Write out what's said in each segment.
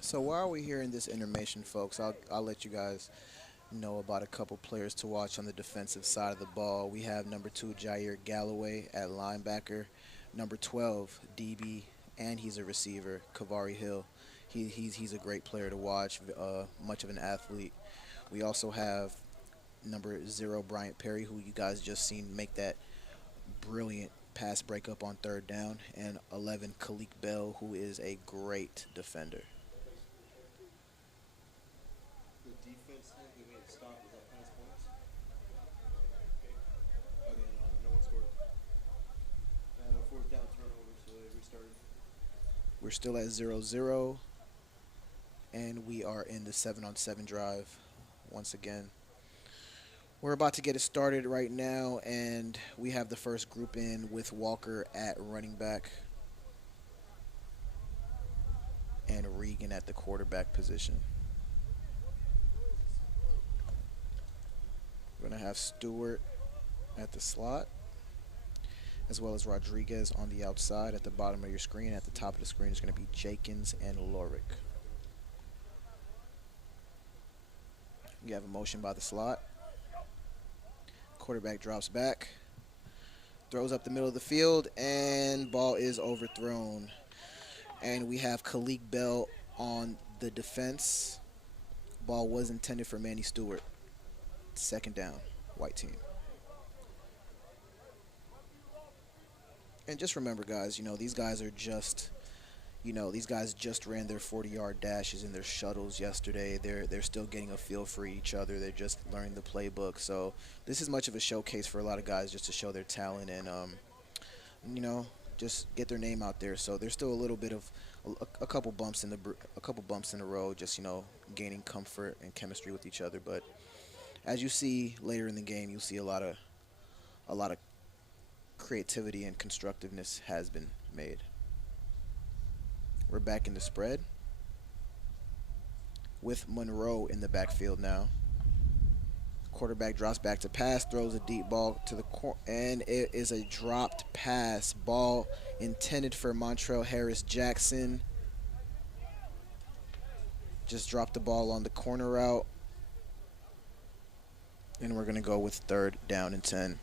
So while we're here in this intermission, folks, I'll let you guys know about a couple players to watch on the defensive side of the ball. We have number 2, Jair Galloway at linebacker. Number 12, DB, and he's a receiver, Kavari Hill. He's a great player to watch, much of an athlete. We also have number 0, Bryant Perry, who you guys just seen make that brilliant pass breakup on third down, and 11, Kalik Bell, who is a great defender. We're still at 0-0, and we are in the 7-on-7 drive once again. We're about to get it started right now, and we have the first group in with Walker at running back and Regan at the quarterback position. We're going to have Stewart at the slot, as well as Rodriguez on the outside at the bottom of your screen. At the top of the screen is going to be Jenkins and Lorick. You have a motion by the slot. Quarterback drops back, throws up the middle of the field, and ball is overthrown. And we have Kalik Bell on the defense. Ball was intended for Manny Stewart. Second down, white team. And just remember, guys, these guys are just, these guys just ran their 40-yard dashes in their shuttles yesterday. They're still getting a feel for each other. They're just learning the playbook. So this is much of a showcase for a lot of guys just to show their talent and, just get their name out there. So there's still a little bit of a couple bumps in the road, just gaining comfort and chemistry with each other. But as you see later in the game, you'll see a lot of creativity and constructiveness has been made. We're back in the spread with Monroe in the backfield now. Quarterback drops back to pass, throws a deep ball to the corner, and it is a dropped pass. Ball intended for Montrell Harris Jackson. Just dropped the ball on the corner route. And we're going to go with third down and 10.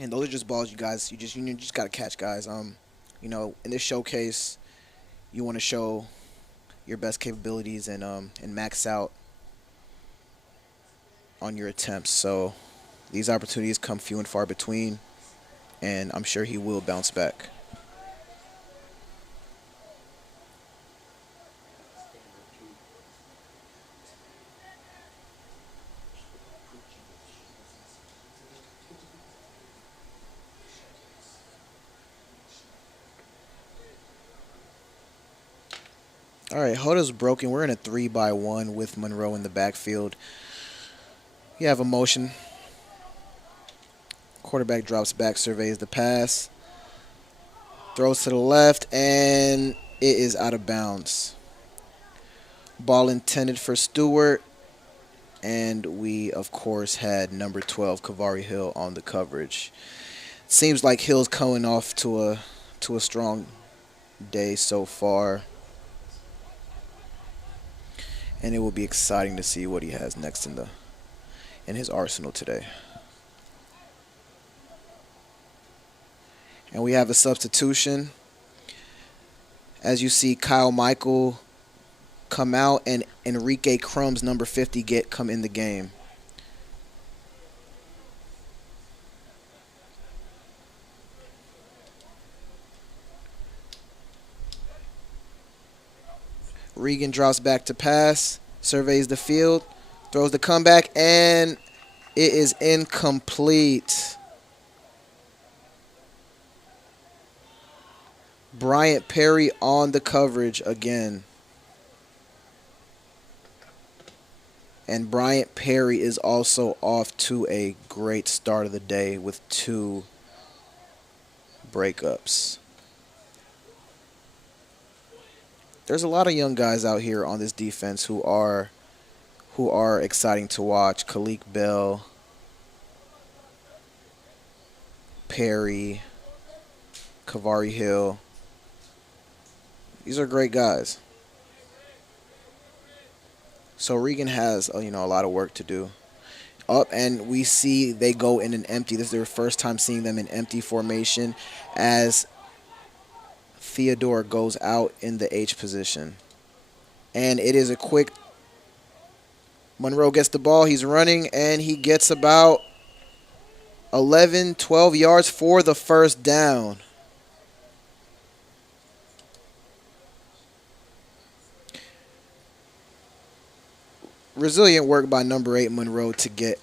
And those are just balls you just got to catch, guys. In this showcase, you want to show your best capabilities and max out on your attempts. So these opportunities come few and far between, and I'm sure he will bounce back. All right, Huddle's broken. We're in a 3-by-1 with Monroe in the backfield. You have a motion. Quarterback drops back, surveys the pass, throws to the left, and it is out of bounds. Ball intended for Stewart, and we, of course, had number 12, Kavari Hill, on the coverage. Seems like Hill's coming off to a strong day so far, and it will be exciting to see what he has next in his arsenal today. And we have a substitution. As you see, Kyle Michael come out and Enrique Crumbs, number 50, come in the game. Regan drops back to pass, surveys the field, throws the comeback, and it is incomplete. Bryant Perry on the coverage again. And Bryant Perry is also off to a great start of the day with 2 breakups. There's a lot of young guys out here on this defense who are exciting to watch. Khalik Bell, Perry, Kavari Hill. These are great guys. So Regan has a lot of work to do. Up, and we see they go in an empty. This is their first time seeing them in empty formation as Theodore goes out in the H position. And it is a quick. Monroe gets the ball. He's running, and he gets about 11, 12 yards for the first down. Resilient work by number 8, Monroe, to get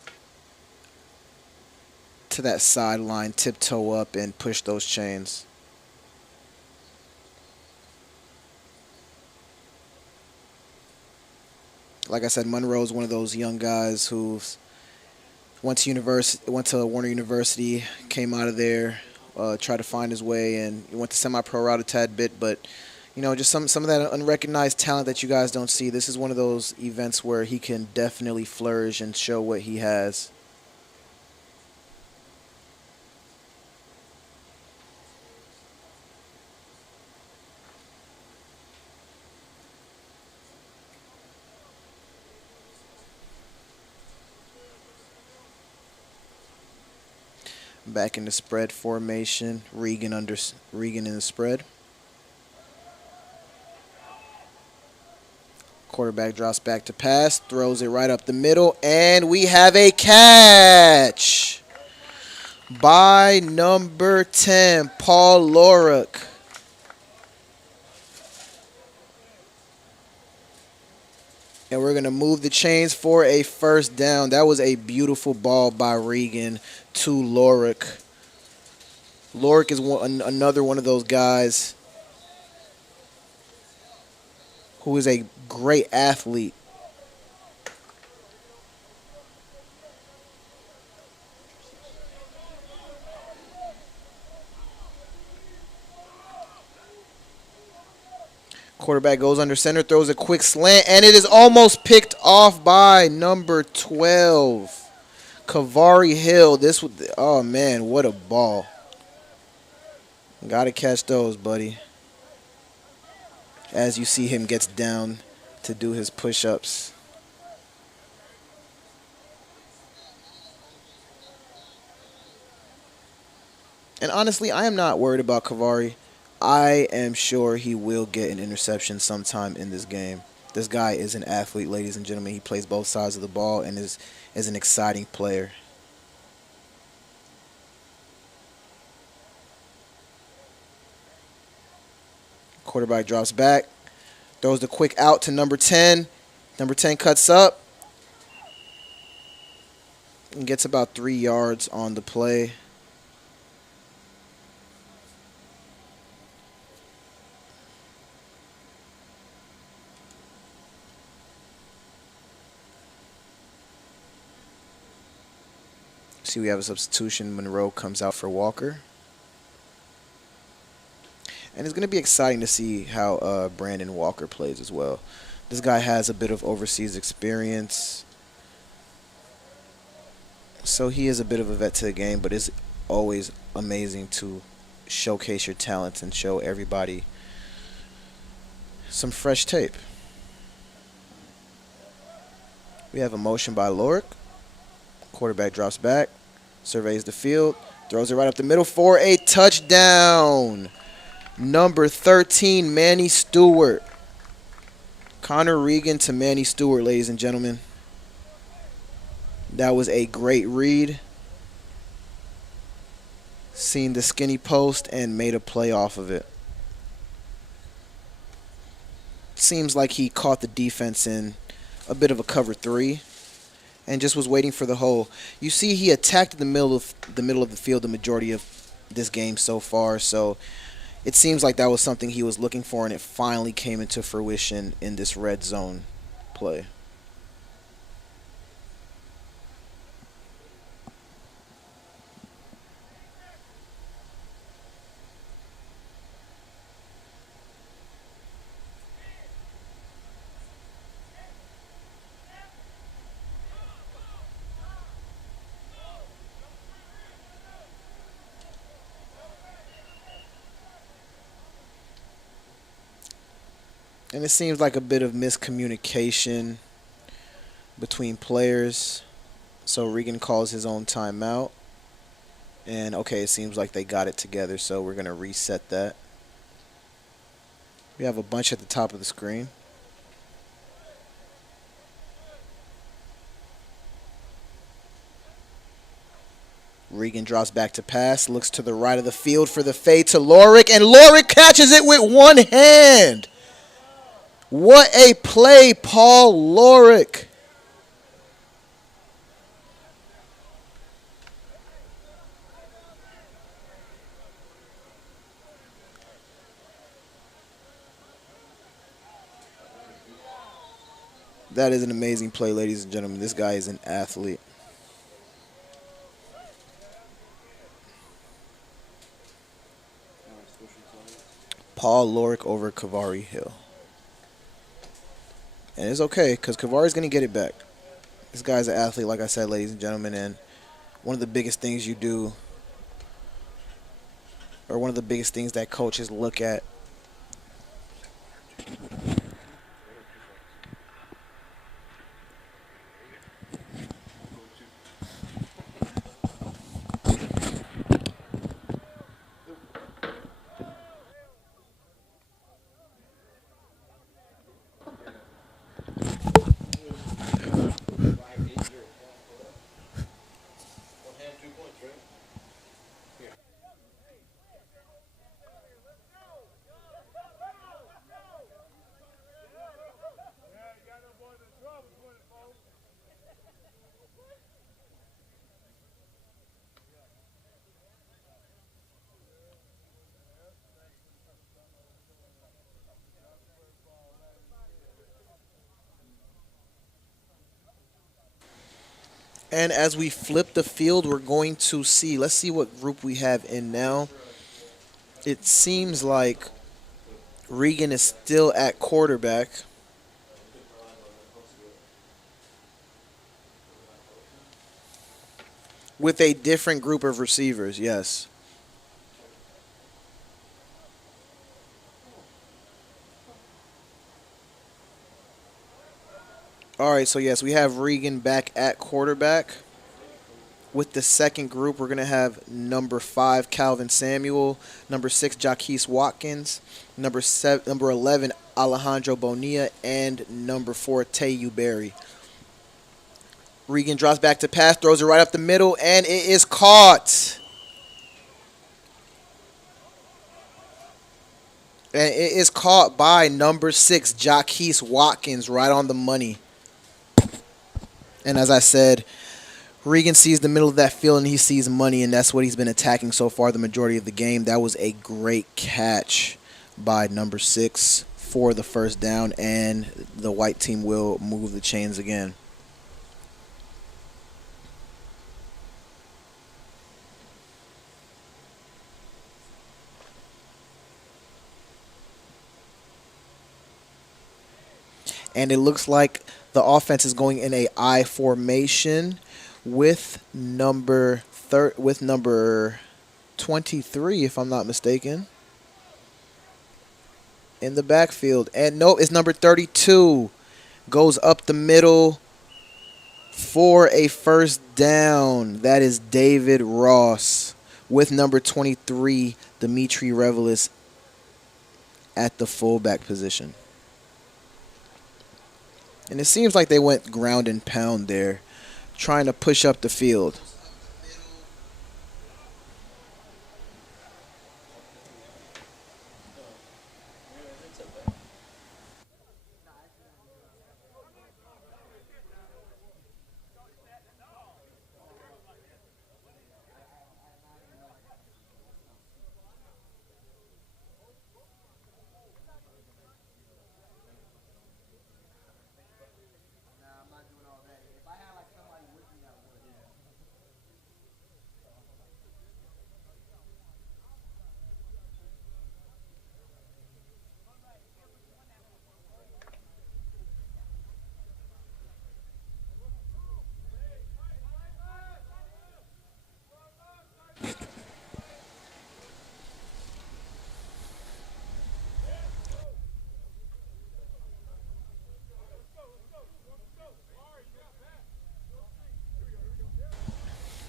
to that sideline, tiptoe up, and push those chains. Like I said, Monroe is one of those young guys who went to Warner University, came out of there, tried to find his way, and went to semi-pro route a tad bit, but just some of that unrecognized talent that you guys don't see. This is one of those events where he can definitely flourish and show what he has. Back in the spread formation, Regan in the spread. Quarterback drops back to pass, throws it right up the middle, and we have a catch by number 10, Paul Lorick. And we're going to move the chains for a first down. That was a beautiful ball by Regan to Lorick. Lorick is another one of those guys who is a great athlete. Quarterback goes under center, throws a quick slant, and it is almost picked off by number 12, Kavari Hill. Oh man, what a ball. Gotta catch those, buddy. As you see him gets down to do his push-ups. And honestly, I am not worried about Kavari. I am sure he will get an interception sometime in this game. This guy is an athlete, ladies and gentlemen. He plays both sides of the ball and is an exciting player. Quarterback drops back, throws the quick out to number 10. Number 10 cuts up and gets about 3 yards on the play. See, we have a substitution. Monroe comes out for Walker. And it's going to be exciting to see how Brandon Walker plays as well. This guy has a bit of overseas experience. So he is a bit of a vet to the game, but it's always amazing to showcase your talents and show everybody some fresh tape. We have a motion by Lorick. Quarterback drops back, surveys the field, throws it right up the middle for a touchdown. Number 13, Manny Stewart. Connor Regan to Manny Stewart, ladies and gentlemen. That was a great read. Seen the skinny post and made a play off of it. Seems like he caught the defense in a bit of a cover 3 and just was waiting for the hole. You see, he attacked the middle of the field the majority of this game so far, so it seems like that was something he was looking for, and it finally came into fruition in this red zone play. And it seems like a bit of miscommunication between players. So Regan calls his own timeout. And okay, it seems like they got it together, so we're going to reset that. We have a bunch at the top of the screen. Regan drops back to pass, looks to the right of the field for the fade to Lorick, and Lorick catches it with one hand. What a play, Paul Lorick. That is an amazing play, ladies and gentlemen. This guy is an athlete. Paul Lorick over Kavari Hill. And it's okay, because Kavari's going to get it back. This guy's an athlete, like I said, ladies and gentlemen, and one of the biggest things you do, or one of the biggest things that coaches look at, and as we flip the field, we're going to see, let's see what group we have in now. It seems like Regan is still at quarterback. With a different group of receivers, yes. All right, so yes, we have Regan back at quarterback. With the second group, we're going to have number 5, Calvin Samuel, number 6, Jaquise Watkins, number 11, Alejandro Bonilla, and number 4, Tayu Berry. Regan drops back to pass, throws it right up the middle, and it is caught. And it is caught by number 6, Jaquise Watkins, right on the money. And as I said, Regan sees the middle of that field and he sees money, and that's what he's been attacking so far the majority of the game. That was a great catch by number 6 for the first down, and the white team will move the chains again. And it looks like the offense is going in a I formation with number 23, if I'm not mistaken, in the backfield. And no, it's number 32. Goes up the middle for a first down. That is David Ross with number 23, Dimitri Revelis, at the fullback position. And it seems like they went ground and pound there, trying to push up the field.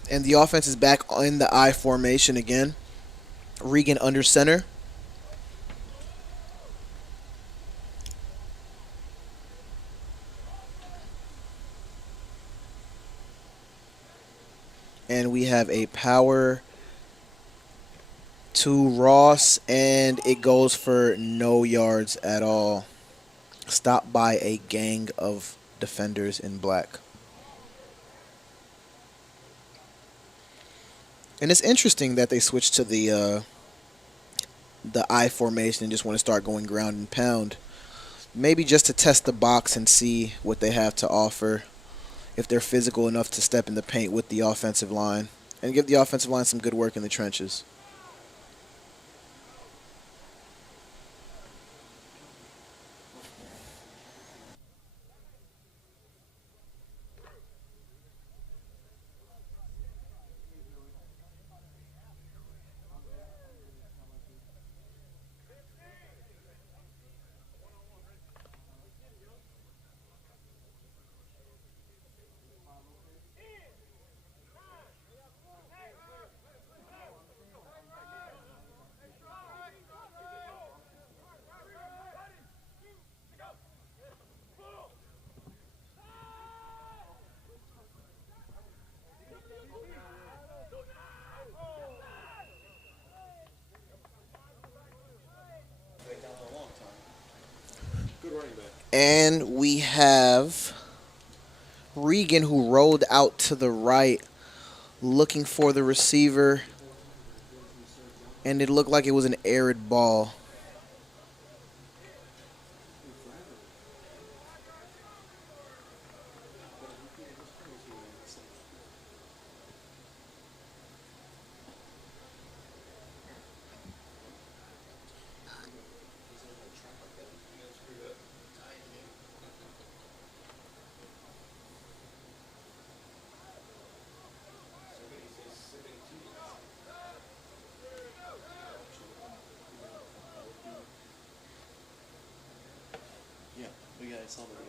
And the offense is back in the I formation again. Regan under center. And we have a power to Ross, and it goes for no yards at all. Stopped by a gang of defenders in black. And it's interesting that they switched to the I formation and just want to start going ground and pound. Maybe just to test the box and see what they have to offer, if they're physical enough to step in the paint with the offensive line and give the offensive line some good work in the trenches. And we have Regan, who rolled out to the right looking for the receiver, and it looked like it was an arid ball. Yeah, but yeah, I saw the name.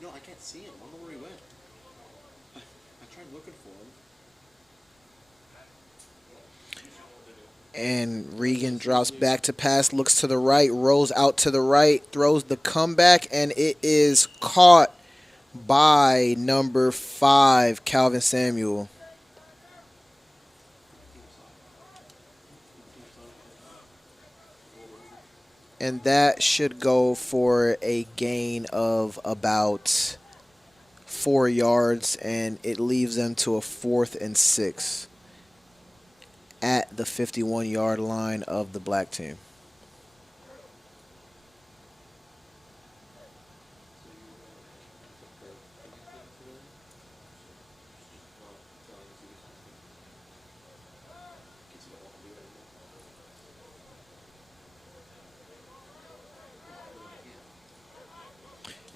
No, I can't see him. I don't know where he went. I tried looking for him. And Regan drops back to pass, looks to the right, rolls out to the right, throws the comeback, and it is caught by number 5, Calvin Samuel. And that should go for a gain of about 4 yards, and it leaves them to a 4th and 6 at the 51-yard line of the black team.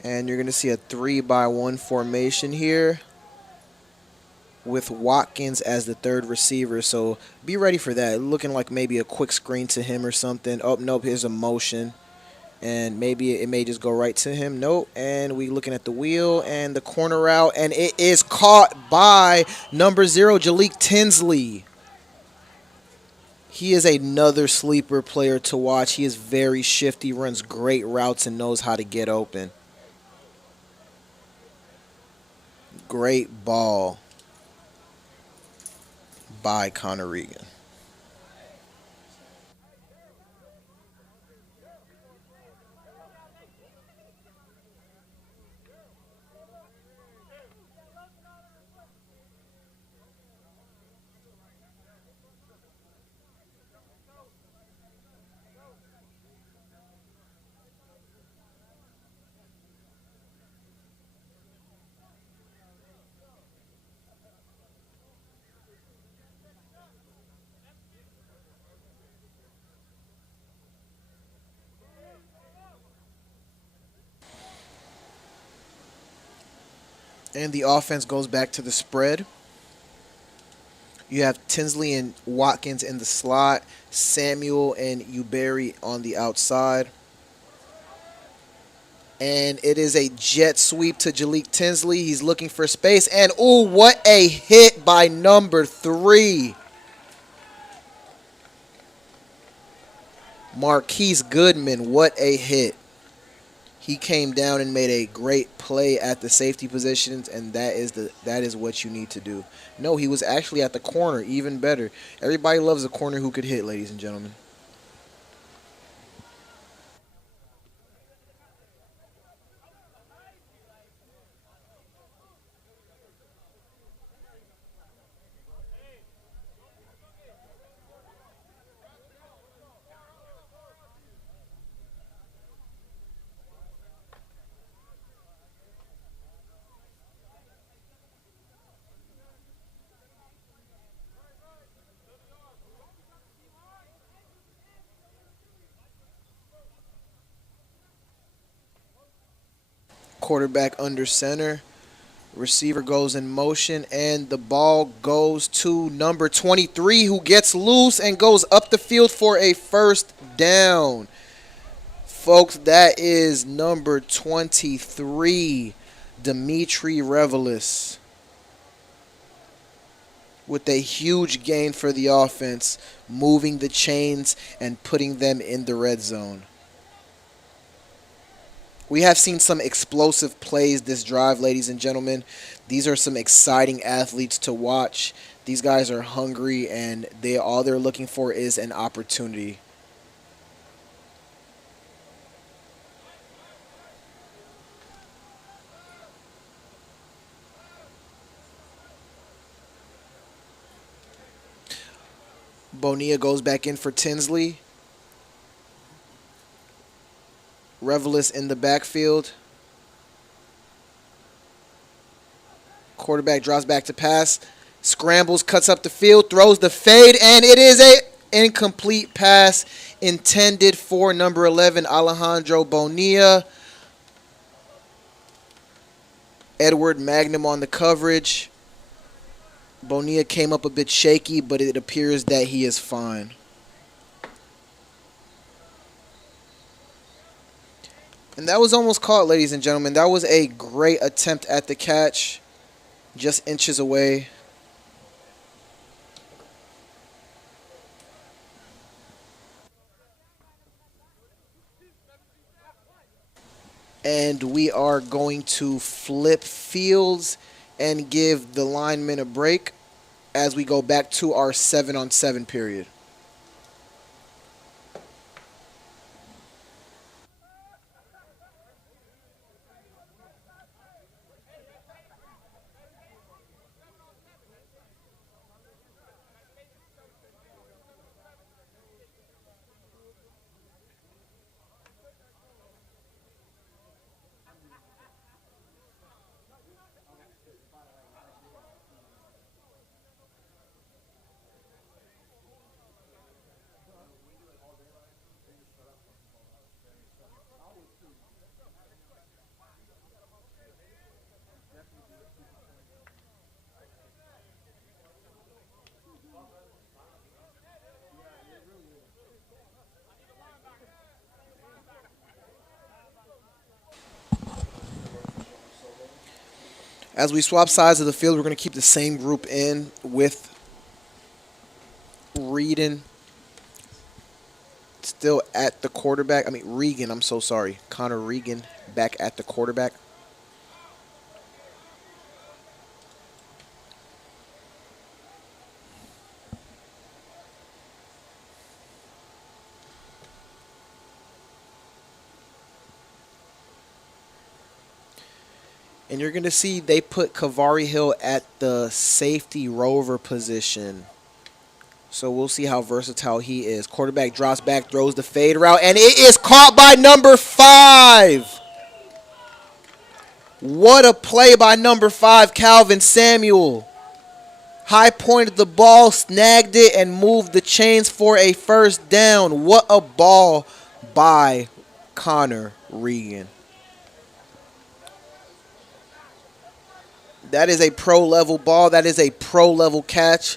And you're going to see a 3-by-1 formation here with Watkins as the third receiver. So be ready for that. Looking like maybe a quick screen to him or something. Oh, nope, here's a motion. And maybe it may just go right to him. Nope. And we looking at the wheel and the corner route. And it is caught by number 0, Jalik Tinsley. He is another sleeper player to watch. He is very shifty, runs great routes, and knows how to get open. Great ball by Connor Regan. And the offense goes back to the spread. You have Tinsley and Watkins in the slot, Samuel and Uberry on the outside. And it is a jet sweep to Jalik Tinsley. He's looking for space. And, ooh, what a hit by number 3. Marquise Goodman, what a hit. He came down and made a great play at the safety positions, and that is what you need to do. No, he was actually at the corner, even better. Everybody loves a corner who could hit, ladies and gentlemen. Quarterback under center. Receiver goes in motion, and the ball goes to number 23, who gets loose and goes up the field for a first down. Folks, that is number 23, Dimitri Revelis, with a huge gain for the offense, moving the chains and putting them in the red zone. We have seen some explosive plays this drive, ladies and gentlemen. These are some exciting athletes to watch. These guys are hungry, and all they're looking for is an opportunity. Bonilla goes back in for Tinsley. Revelis in the backfield. Quarterback drops back to pass. Scrambles, cuts up the field, throws the fade, and it is a incomplete pass intended for number 11, Alejandro Bonilla. Edward Magnum on the coverage. Bonilla came up a bit shaky, but it appears that he is fine. And that was almost caught, ladies and gentlemen. That was a great attempt at the catch. Just inches away. And we are going to flip fields and give the linemen a break as we go back to our 7-on-7 period. As we swap sides of the field, we're going to keep the same group in with Regan still at the quarterback. Regan, I'm so sorry. Connor Regan back at the quarterback. And you're going to see they put Kavari Hill at the safety rover position. So we'll see how versatile he is. Quarterback drops back, throws the fade route, and it is caught by number 5. What a play by number 5, Calvin Samuel. High pointed the ball, snagged it, and moved the chains for a first down. What a ball by Connor Regan. That is a pro-level ball. That is a pro-level catch.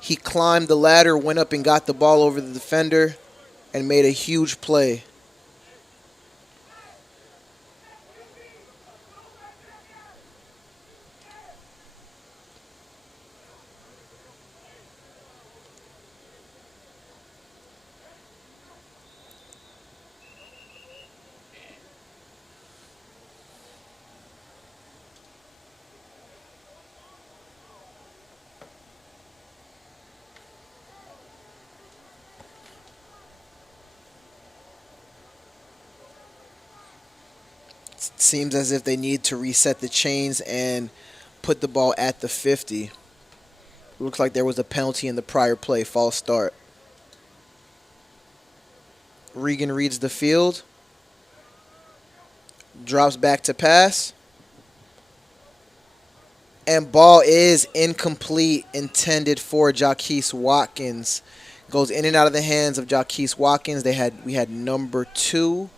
He climbed the ladder, went up and got the ball over the defender, and made a huge play. Seems as if they need to reset the chains and put the ball at the 50. Looks like there was a penalty in the prior play. False start. Regan reads the field. Drops back to pass. And ball is incomplete, intended for Jacquise Watkins. Goes in and out of the hands of Jacquise Watkins. We had number 2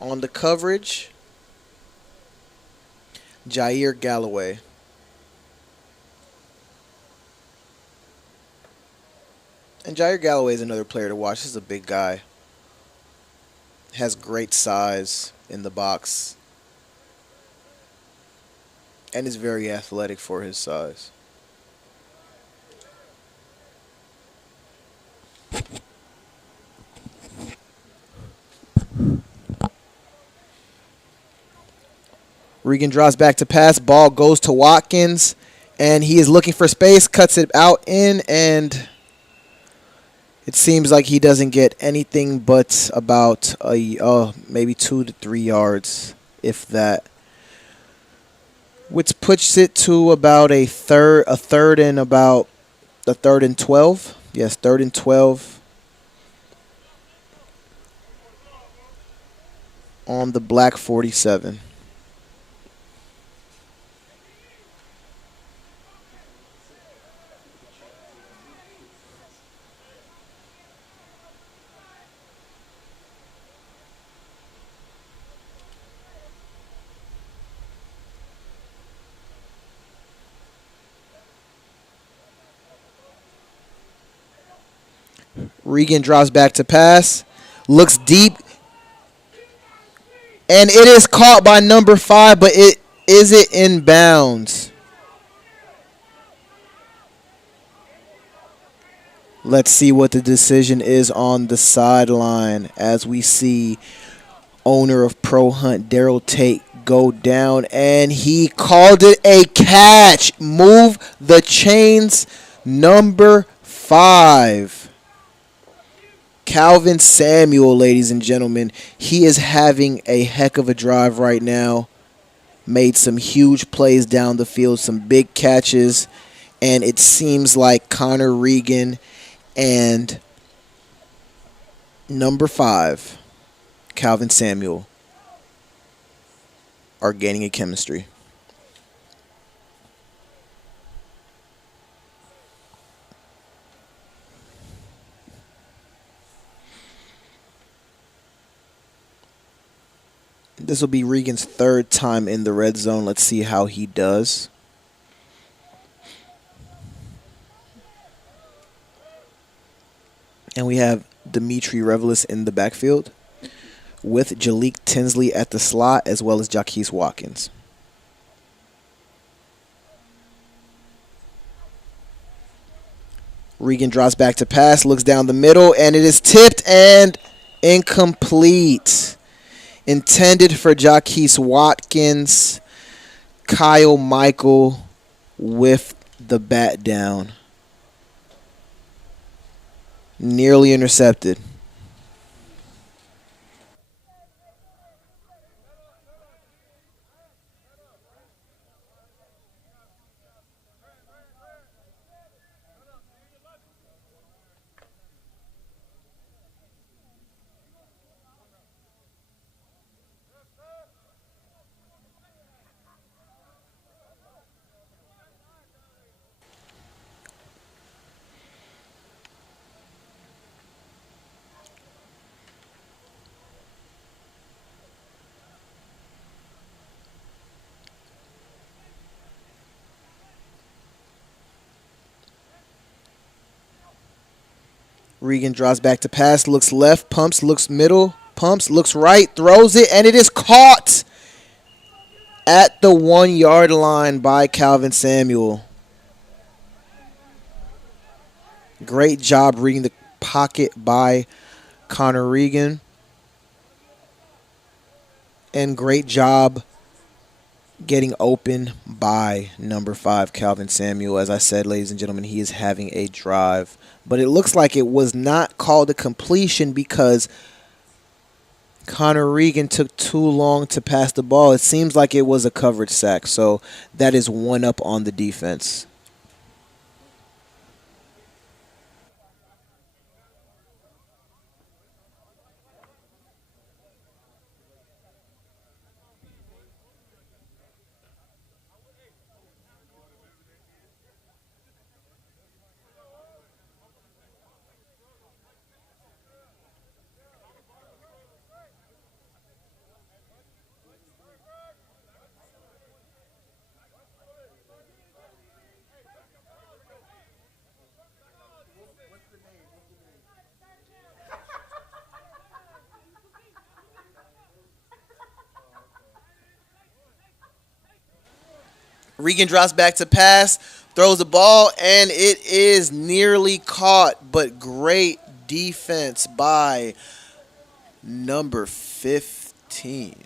on the coverage. Jair Galloway. And Jair Galloway is another player to watch. This is a big guy. Has great size in the box. And is very athletic for his size. Regan draws back to pass. Ball goes to Watkins. And he is looking for space. Cuts it out in. And it seems like he doesn't get anything but about maybe 2 to 3 yards, if that. Which puts it to about a third and 12. Yes, 3rd and 12 on the black 47. Regan draws back to pass. Looks deep. And it is caught by number 5, but is it in bounds? Let's see what the decision is on the sideline as we see owner of Pro Hunt, Daryl Tate, go down. And he called it a catch. Move the chains, number 5. Calvin Samuel, ladies and gentlemen. He is having a heck of a drive right now. Made some huge plays down the field, some big catches. And it seems like Connor Regan and number 5, Calvin Samuel, are gaining a chemistry. This will be Regan's 3rd time in the red zone. Let's see how he does. And we have Dimitri Revelis in the backfield with Jalik Tinsley at the slot as well as Jacquise Watkins. Regan draws back to pass, looks down the middle, and it is tipped and incomplete. Intended for Jacquise Watkins. Kyle Michael with the bat down. Nearly intercepted. Regan draws back to pass, looks left, pumps, looks middle, pumps, looks right, throws it, and it is caught at the 1-yard line by Calvin Samuel. Great job reading the pocket by Connor Regan. And great job getting open by number 5, Calvin Samuel. As I said, ladies and gentlemen, he is having a drive. But it looks like it was not called a completion because Connor Regan took too long to pass the ball. It seems like it was a coverage sack, so that is one up on the defense. Regan drops back to pass, throws the ball, and it is nearly caught, but great defense by number 15.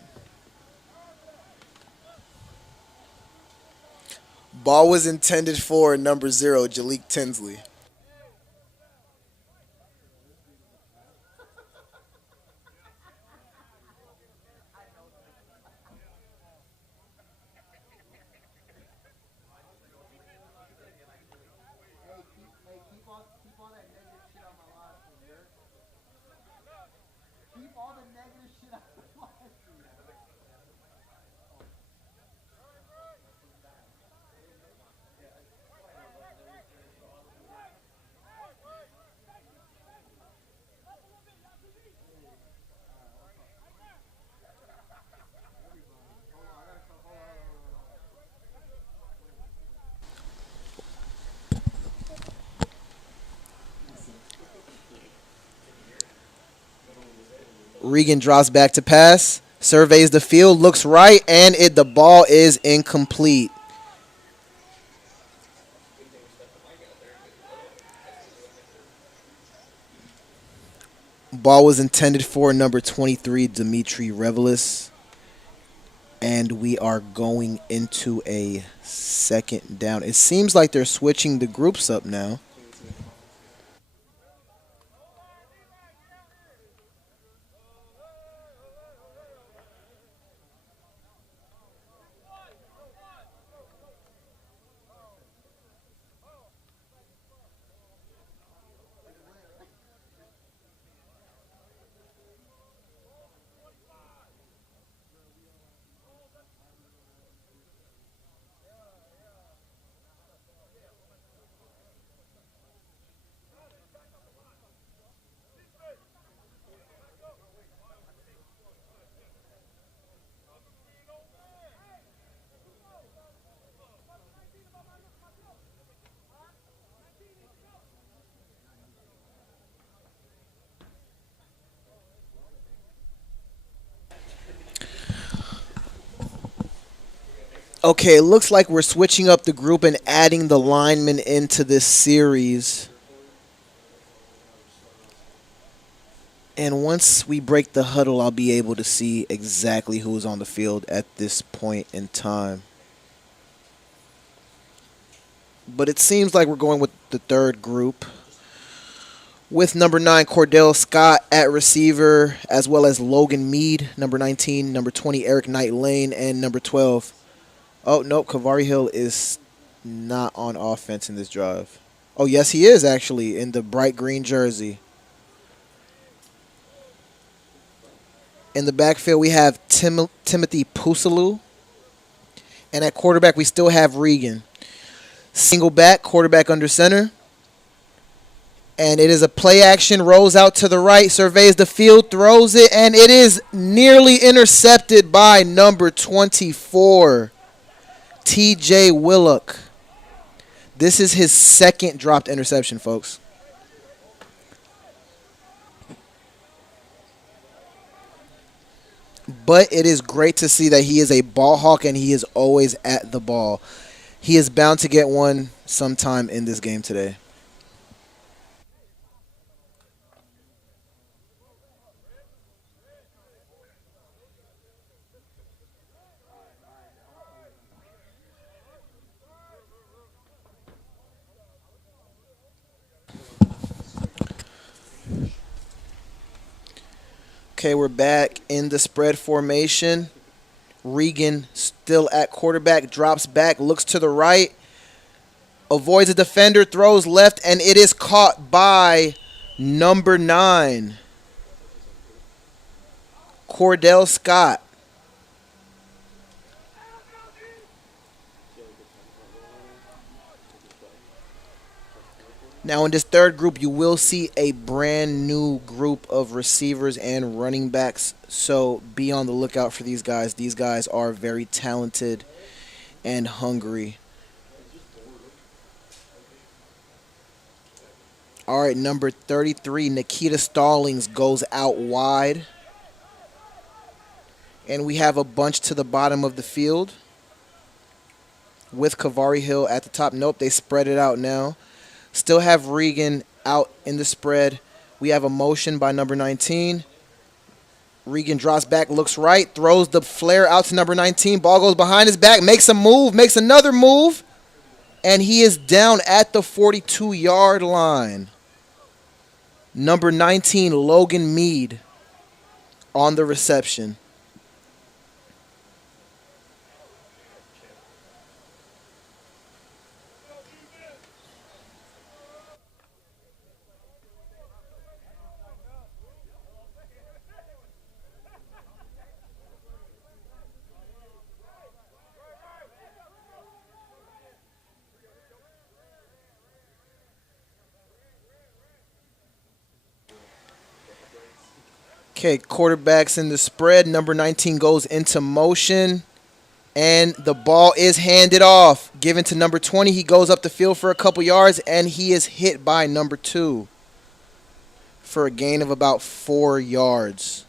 Ball was intended for number 0, Jalik Tinsley. Regan drops back to pass, surveys the field, looks right, and the ball is incomplete. Ball was intended for number 23, Dimitri Revelis. And we are going into a second down. It seems like they're switching the groups up now. Okay, it looks like we're switching up the group and adding the linemen into this series. And once we break the huddle, I'll be able to see exactly who's on the field at this point in time. But it seems like we're going with the third group, with number 9, Cordell Scott at receiver, as well as Logan Mead, number 19, number 20, Eric Knight Lane, and number 12. Oh, nope, Kavari Hill is not on offense in this drive. Oh, yes, he is actually in the bright green jersey. In the backfield, we have Timothy Pusalu. And at quarterback, we still have Regan. Single back, quarterback under center. And it is a play action, rolls out to the right, surveys the field, throws it, and it is nearly intercepted by number 24, TJ Willock. This is his second dropped interception, folks. But it is great to see that he is a ball hawk and he is always at the ball. He is bound to get one sometime in this game today. Okay, we're back in the spread formation. Regan still at quarterback, drops back, looks to the right, avoids a defender, throws left, and it is caught by number 9, Cordell Scott. Now in this third group, you will see a brand new group of receivers and running backs, so be on the lookout for these guys. These guys are very talented and hungry. All right, number 33, Nikita Stallings goes out wide. And we have a bunch to the bottom of the field with Kavari Hill at the top. Nope, they spread it out now. Still have Regan out in the spread. We have a motion by number 19. Regan drops back, looks right, throws the flare out to number 19. Ball goes behind his back, makes a move, makes another move, and he is down at the 42-yard line. Number 19, Logan Mead on the reception. Okay, quarterbacks in the spread. Number 19 goes into motion, and the ball is handed off. Given to number 20. He goes up the field for a couple yards, and he is hit by number 2 for a gain of about 4 yards.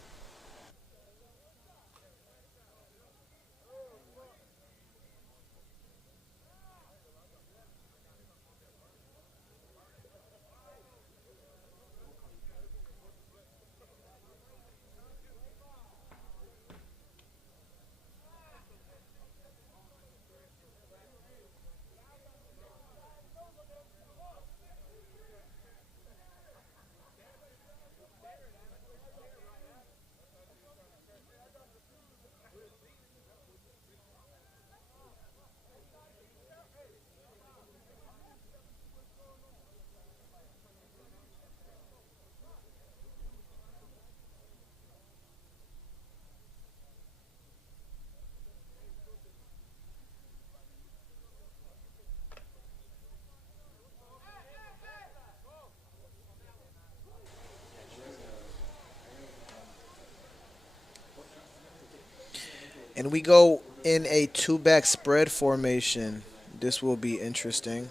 And we go in a two-back spread formation. This will be interesting.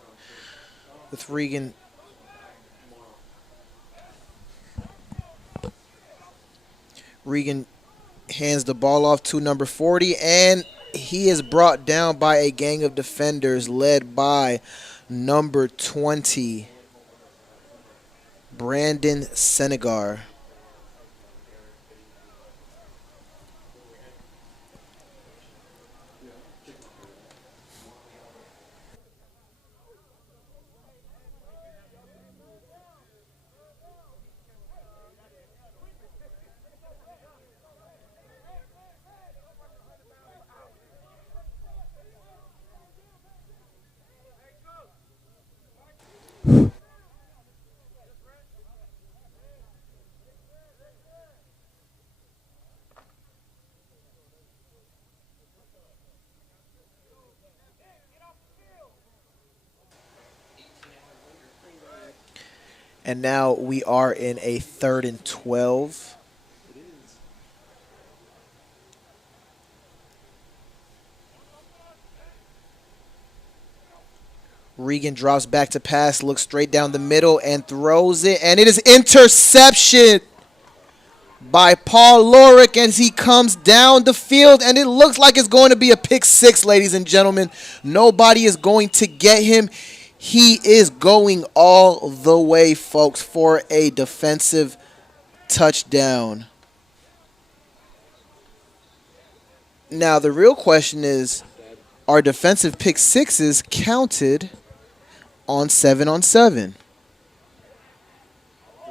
With Regan. Regan hands the ball off to number 40, and he is brought down by a gang of defenders led by number 20, Brandon Senegar. And now we are in a 3rd and 12. Regan drops back to pass, looks straight down the middle, and throws it. And it is interception by Paul Lorick as he comes down the field. And it looks like it's going to be a pick 6, ladies and gentlemen. Nobody is going to get him. He is going all the way, folks, for a defensive touchdown. Now, the real question is, are defensive pick 6s counted on 7-on-7? I think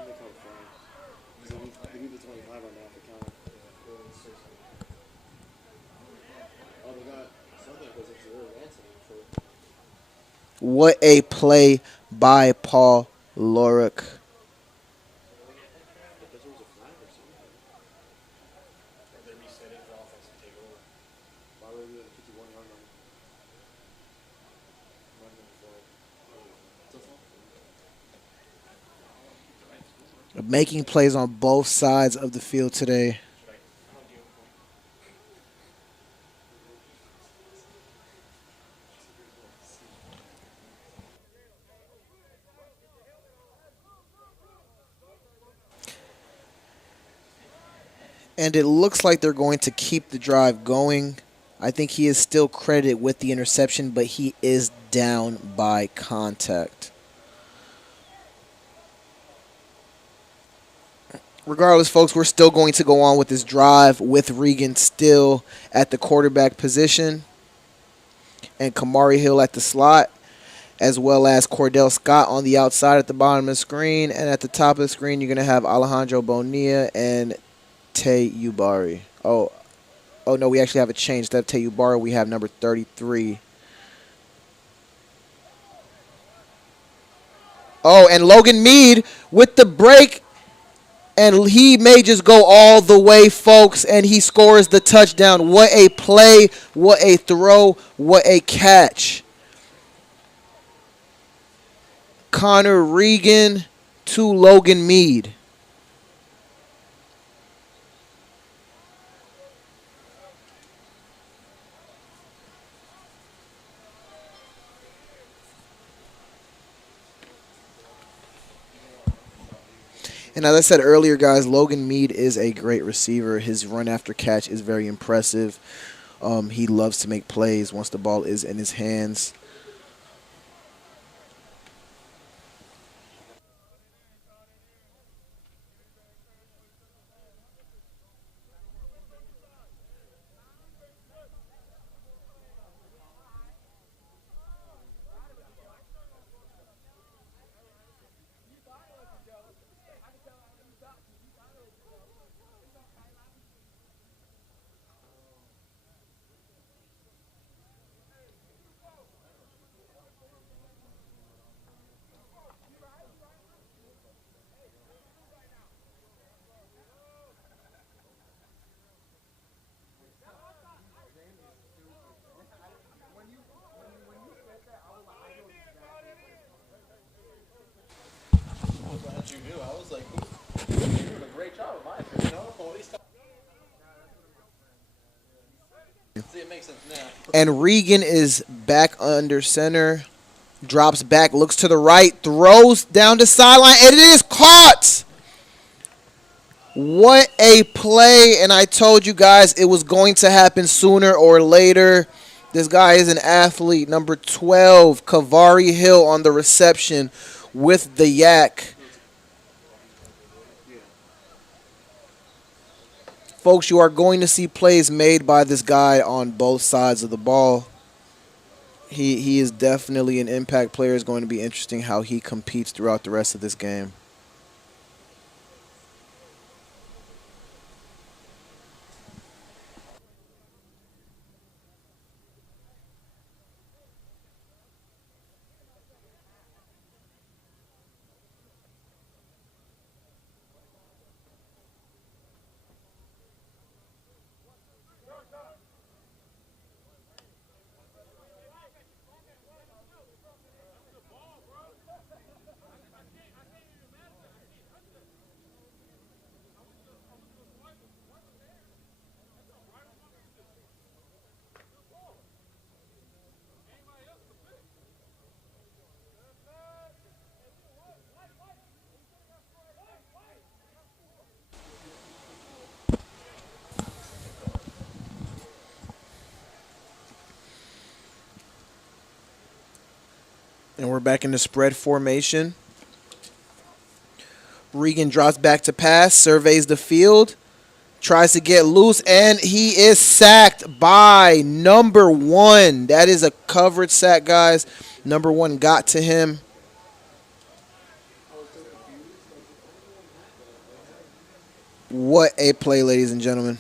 they call it flag. They need the 25 right now if it counted. What a play by Paul Lorick. Because there was a flag or something. Why would we have a 51-yard line? Running the flag. It's a flag. Making plays on both sides of the field today. And it looks like they're going to keep the drive going. I think he is still credited with the interception, but he is down by contact. Regardless, folks, we're still going to go on with this drive with Regan still at the quarterback position and Kamari Hill at the slot, as well as Cordell Scott on the outside at the bottom of the screen. And at the top of the screen, you're going to have Alejandro Bonilla and Tay Ubari. Oh no, we actually have a change. Instead of Tay Ubari, we have number 33. Oh, and Logan Mead with the break. And he may just go all the way, folks, and he scores the touchdown. What a play, what a throw, what a catch. Connor Regan to Logan Mead. And as I said earlier, guys, Logan Mead is a great receiver. His run after catch is very impressive. He loves to make plays once the ball is in his hands. Glad you knew. I was like, you're doing a great job, in my opinion. I don't know what he's talking. See, it makes sense now. And Regan is back under center. Drops back, looks to the right, throws down the sideline, and it is caught. What a play, and I told you guys it was going to happen sooner or later. This guy is an athlete. Number 12, Kavari Hill on the reception with the yak. Folks, you are going to see plays made by this guy on both sides of the ball. He is definitely an impact player. It's going to be interesting how he competes throughout the rest of this game. And we're back in the spread formation. Regan drops back to pass, surveys the field, tries to get loose, and he is sacked by number 1. That is a coverage sack, guys. Number 1 got to him. What a play, ladies and gentlemen.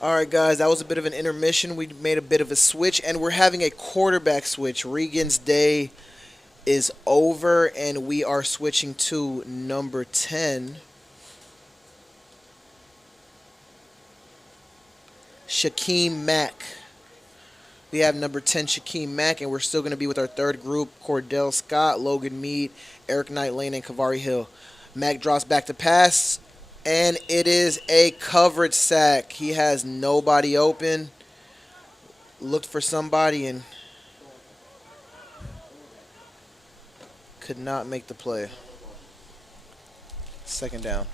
All right, guys, that was a bit of an intermission. We made a bit of a switch, and we're having a quarterback switch. Regan's day is over, and we are switching to number 10, Shaquem Mack. We have number 10, Shaquem Mack, and we're still going to be with our third group, Cordell Scott, Logan Mead, Eric Knight Lane, and Kavari Hill. Mack drops back to pass, and it is a coverage sack. He has nobody open, looked for somebody, and could not make the play. Second down.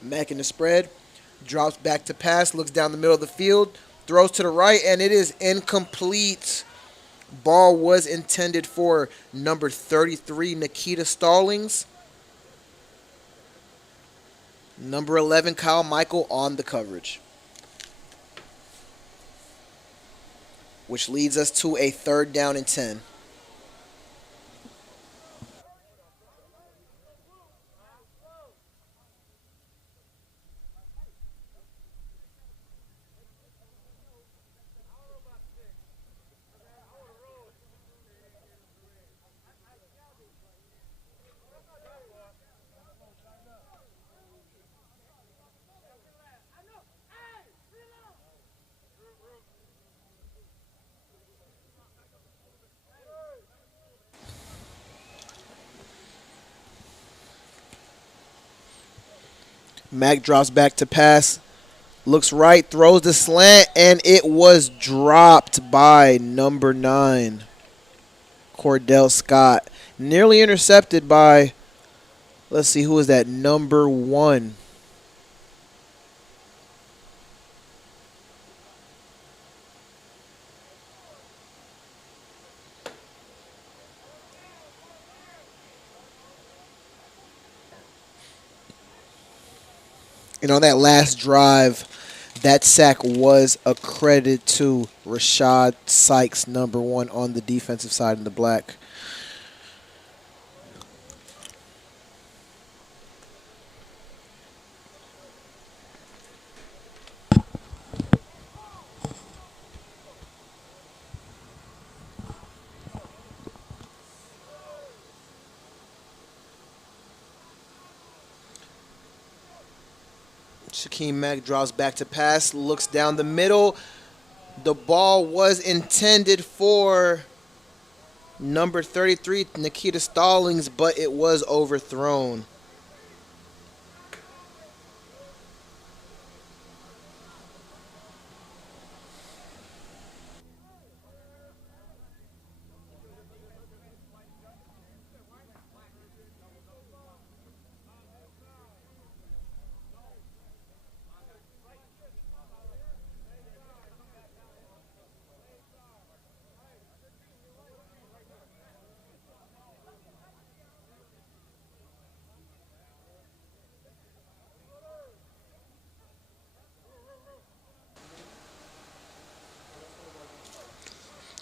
Mack in the spread, drops back to pass, looks down the middle of the field, throws to the right, and it is incomplete. Ball was intended for number 33, Nikita Stallings. Number 11, Kyle Michael on the coverage, which leads us to a third down and 10. Mack drops back to pass, looks right, throws the slant, and it was dropped by number 9, Cordell Scott. Nearly intercepted by, let's see, who was that? Number 1. And on that last drive, that sack was a credit to Rashad Sykes, number 1 on the defensive side in the black. Shaquem Mack draws back to pass, looks down the middle. The ball was intended for number 33, Nikita Stallings, but it was overthrown.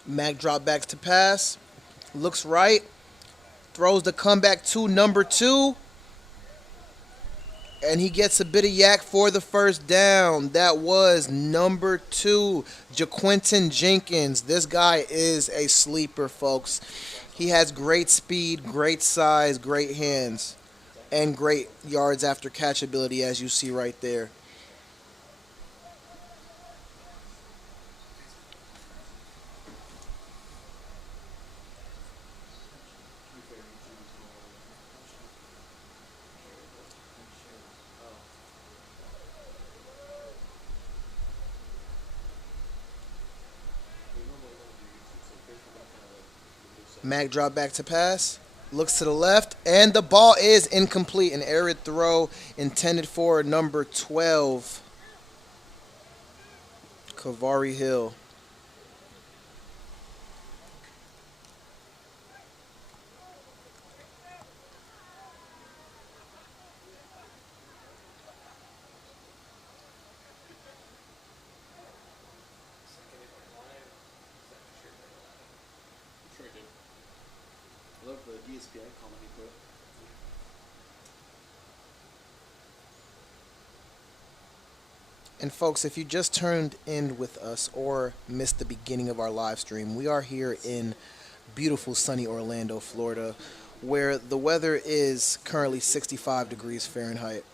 Mack drop backs to pass, looks right, throws the comeback to number 2, and he gets a bit of yak for the first down. That was number 2, JaQuinton Jenkins. This guy is a sleeper, folks. He has great speed, great size, great hands, and great yards after catch ability, as you see right there. Mac drop back to pass. Looks to the left, and the ball is incomplete. An errant throw intended for number 12, Kavari Hill. I'm sure I did. I love the DSPI comment he put. And folks, if you just turned in with us or missed the beginning of our live stream, we are here in beautiful sunny Orlando, Florida, where the weather is currently 65 degrees Fahrenheit.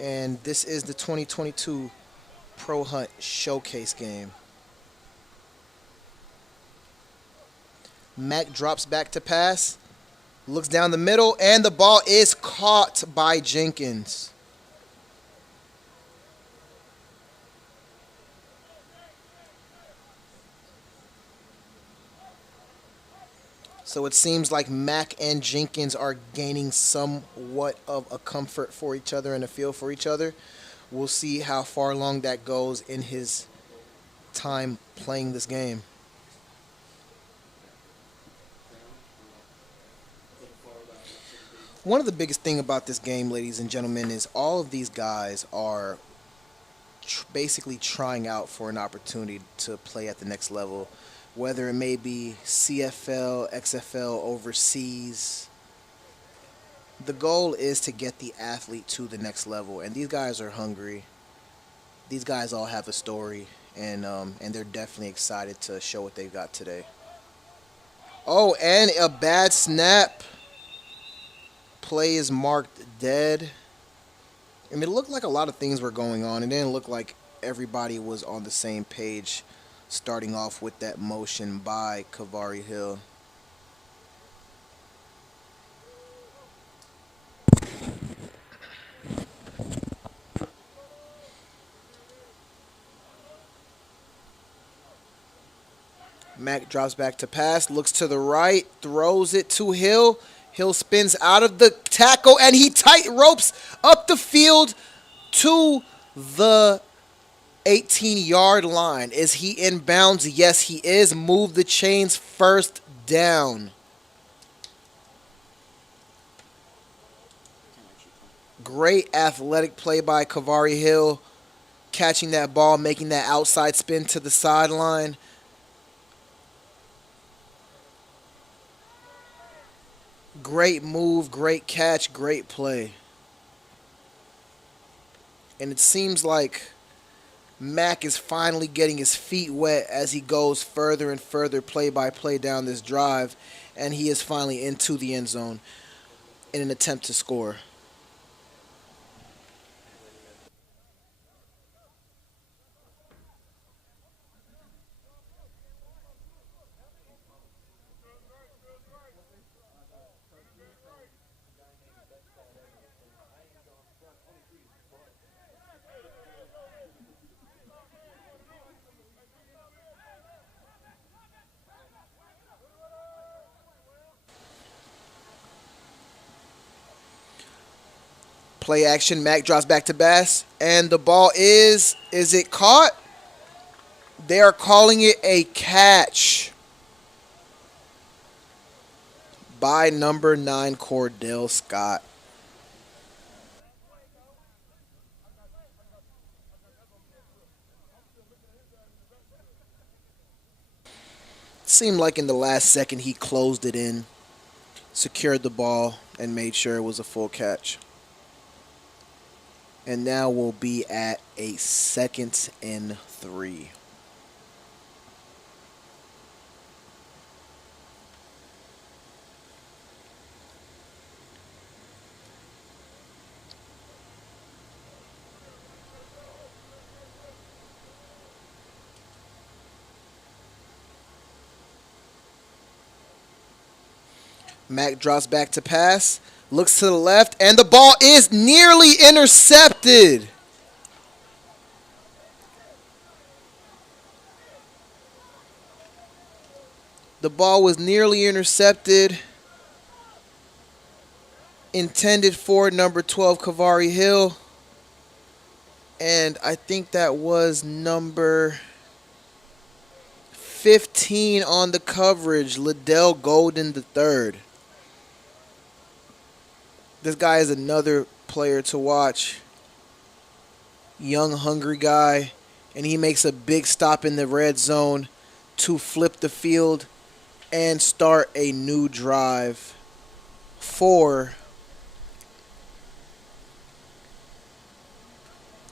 And this is the 2022 Pro Hunt Showcase game. Mac drops back to pass, looks down the middle, and the ball is caught by Jenkins. So it seems like Mac and Jenkins are gaining somewhat of a comfort for each other and a feel for each other. We'll see how far along that goes in his time playing this game. One of the biggest thing about this game, ladies and gentlemen, is all of these guys are basically trying out for an opportunity to play at the next level, whether it may be CFL, XFL, overseas. The goal is to get the athlete to the next level, and these guys are hungry. These guys all have a story, and they're definitely excited to show what they've got today. Oh, and a bad snap. Play is marked dead. I mean, it looked like a lot of things were going on. It didn't look like everybody was on the same page starting off with that motion by Kavari Hill. Mac drops back to pass, looks to the right, throws it to Hill. Hill spins out of the tackle, and he tight ropes up the field to the 18-yard line. Is he in bounds? Yes, he is. Move the chains, first down. Great athletic play by Kavari Hill, catching that ball, making that outside spin to the sideline. Great move, great catch, great play. And it seems like Mac is finally getting his feet wet as he goes further and further play by play down this drive, and he is finally into the end zone in an attempt to score. Play action, Mac drops back to Bass, and the ball is it caught? They are calling it a catch by number 9, Cordell Scott. Seemed like in the last second he closed it in, secured the ball, and made sure it was a full catch. And now we'll be at a 2nd and 3. Mac drops back to pass, looks to the left, and the ball is nearly intercepted. The ball was nearly intercepted. Intended for number 12, Kavari Hill. And I think that was number 15 on the coverage, Liddell Golden III. This guy is another player to watch. Young, hungry guy. And he makes a big stop in the red zone to flip the field and start a new drive for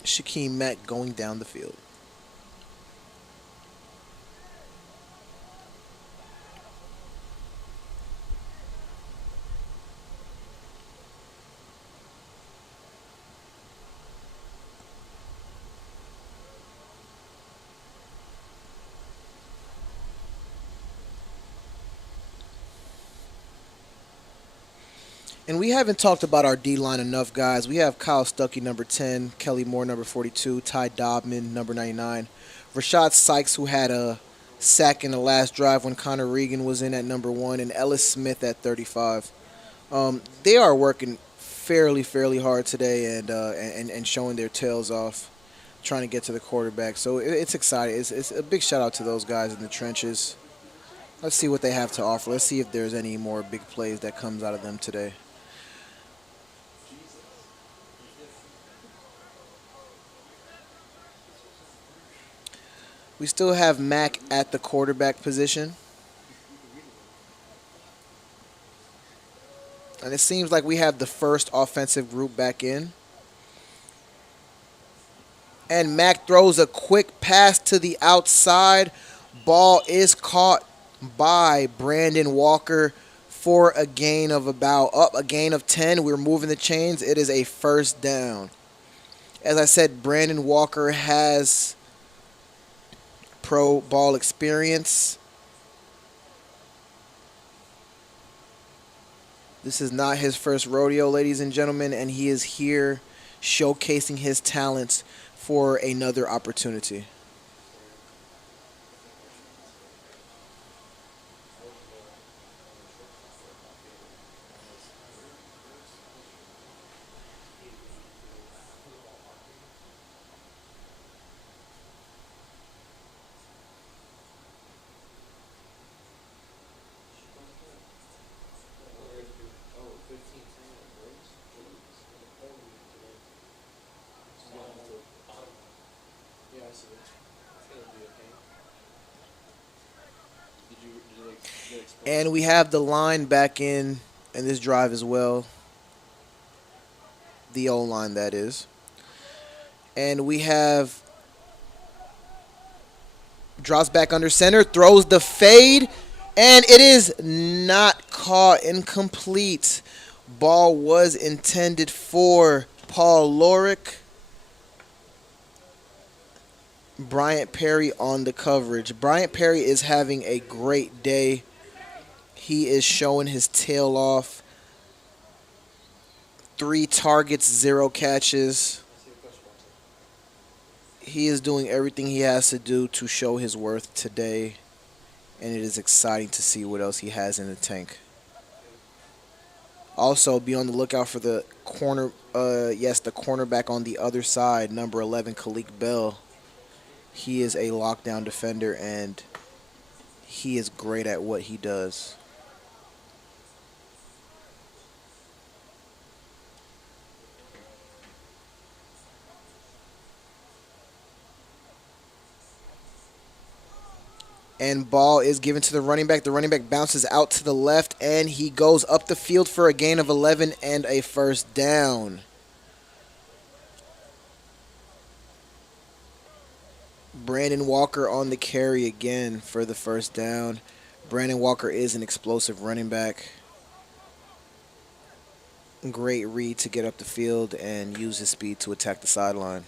Shaquem Mack going down the field. And we haven't talked about our D-line enough, guys. We have Kyle Stuckey, number 10, Kelly Moore, number 42, Ty Dobman, number 99, Rashad Sykes, who had a sack in the last drive when Connor Regan was in at number 1, and Ellis Smith at 35. They are working fairly hard today and showing their tails off, trying to get to the quarterback. So it's exciting. It's a big shout out to those guys in the trenches. Let's see what they have to offer. Let's see if there's any more big plays that comes out of them today. We still have Mack at the quarterback position. And it seems like we have the first offensive group back in. And Mack throws a quick pass to the outside. Ball is caught by Brandon Walker for a gain of a gain of 10. We're moving the chains. It is a first down. As I said, Brandon Walker has pro ball experience. This is not his first rodeo, ladies and gentlemen, and he is here showcasing his talents for another opportunity. And we have the line back in this drive as well. The O-line, that is. And we have drops back under center, throws the fade, and it is not caught. Incomplete. Ball was intended for Paul Lorick. Bryant Perry on the coverage. Bryant Perry is having a great day. He is showing his tail off. 3 targets, 0 catches. He is doing everything he has to do to show his worth today. And it is exciting to see what else he has in the tank. Also, be on the lookout for the corner. The cornerback on the other side, number 11, Kalik Bell. He is a lockdown defender, and he is great at what he does. And ball is given to the running back. The running back bounces out to the left, and he goes up the field for a gain of 11 and a first down. Brandon Walker on the carry again for the first down. Brandon Walker is an explosive running back. Great read to get up the field and use his speed to attack the sideline.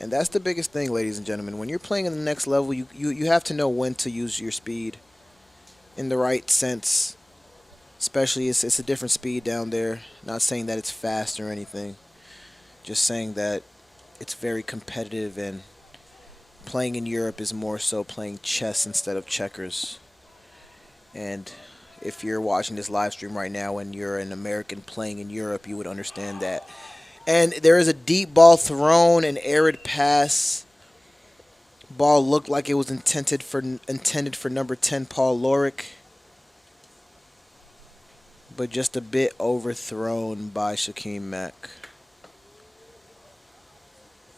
And that's the biggest thing, ladies and gentlemen. When you're playing in the next level, you have to know when to use your speed in the right sense. Especially, it's a different speed down there. Not saying that it's fast or anything. Just saying that it's very competitive, and playing in Europe is more so playing chess instead of checkers. And if you're watching this live stream right now and you're an American playing in Europe, you would understand that. And there is a deep ball thrown, an arid pass. Ball looked like it was intended for number 10 Paul Lorick, but just a bit overthrown by Shaquem Mack.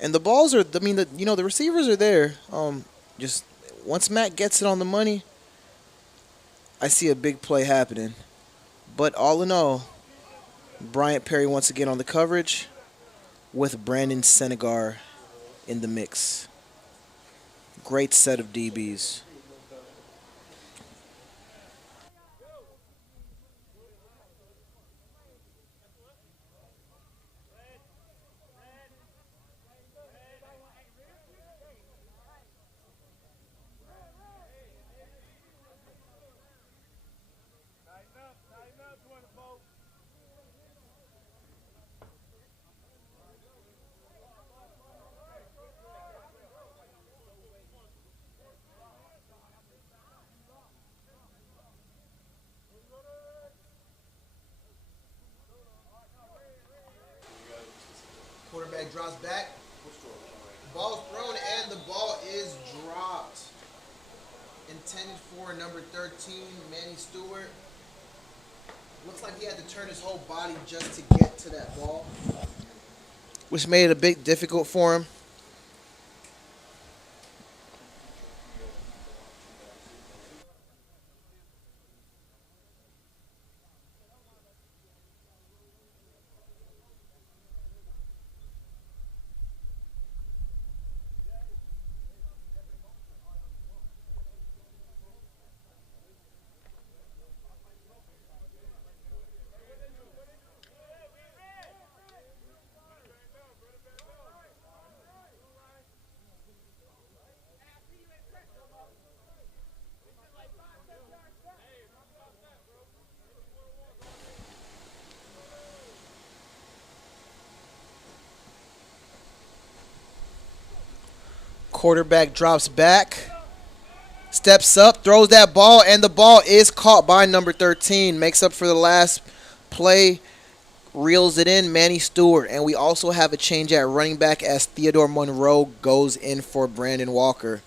And the balls are, I mean, the receivers are there. Just once Mack gets it on the money, I see a big play happening. But all in all, Bryant Perry once again on the coverage with Brandon Senegar in the mix. Great set of DBs. Quarterback drops back. Ball's thrown and the ball is dropped. Intended for number 13, Manny Stewart. Looks like he had to turn his whole body just to get to that ball, which made it a bit difficult for him. Quarterback drops back, steps up, throws that ball, and the ball is caught by number 13. Makes up for the last play, reels it in, Manny Stewart. And we also have a change at running back as Theodore Monroe goes in for Brandon Walker.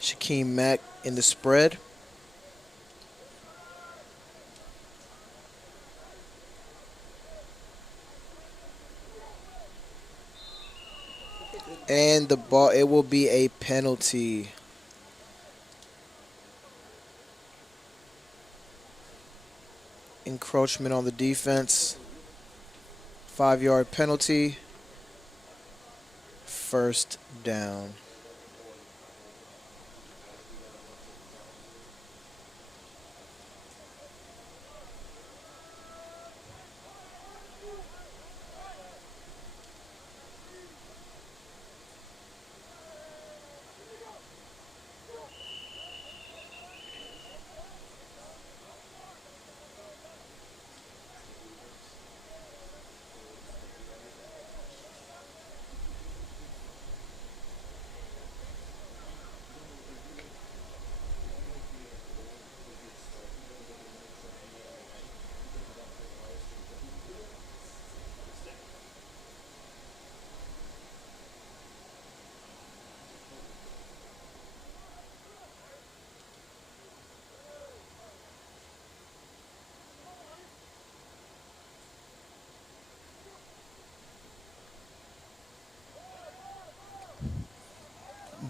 Shaquem Mack in the spread. And the ball, it will be a penalty. Encroachment on the defense. 5-yard penalty. First down.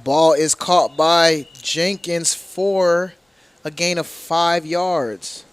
Ball is caught by Jenkins for a gain of 5 yards.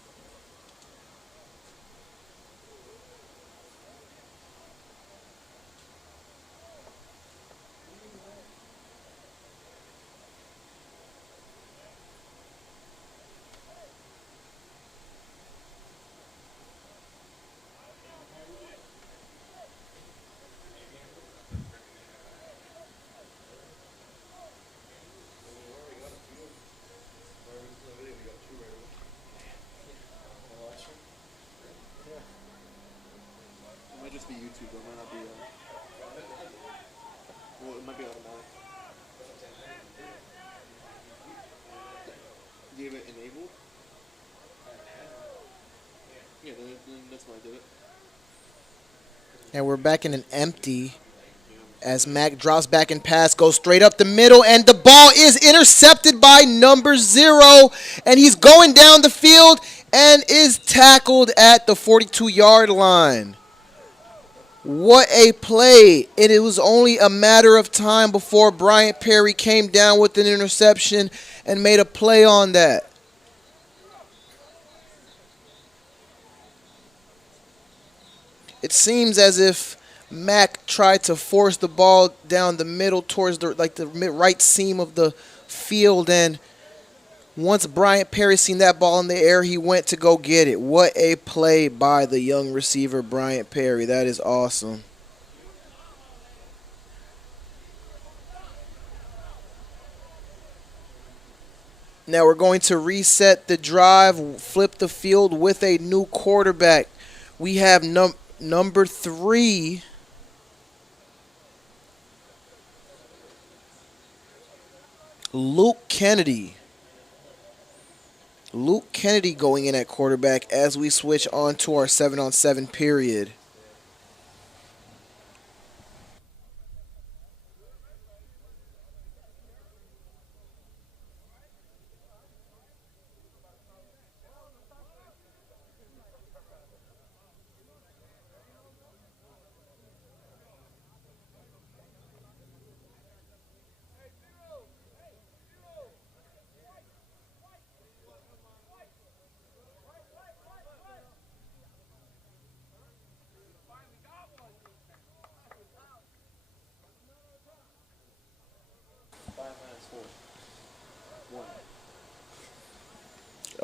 have it enabled? Yeah, then that's why I did it. And we're back in an empty as Mac drops back and pass, goes straight up the middle, and the ball is intercepted by number 0, and he's going down the field and is tackled at the 42-yard line. What a play. It was only a matter of time before Bryant Perry came down with an interception and made a play on that. It seems as if Mac tried to force the ball down the middle towards the right seam of the field, and once Bryant Perry seen that ball in the air, he went to go get it. What a play by the young receiver Bryant Perry. That is awesome. Now we're going to reset the drive, flip the field with a new quarterback. We have number 3, Luke Kennedy. Luke Kennedy going in at quarterback as we switch on to our 7-on-7 period.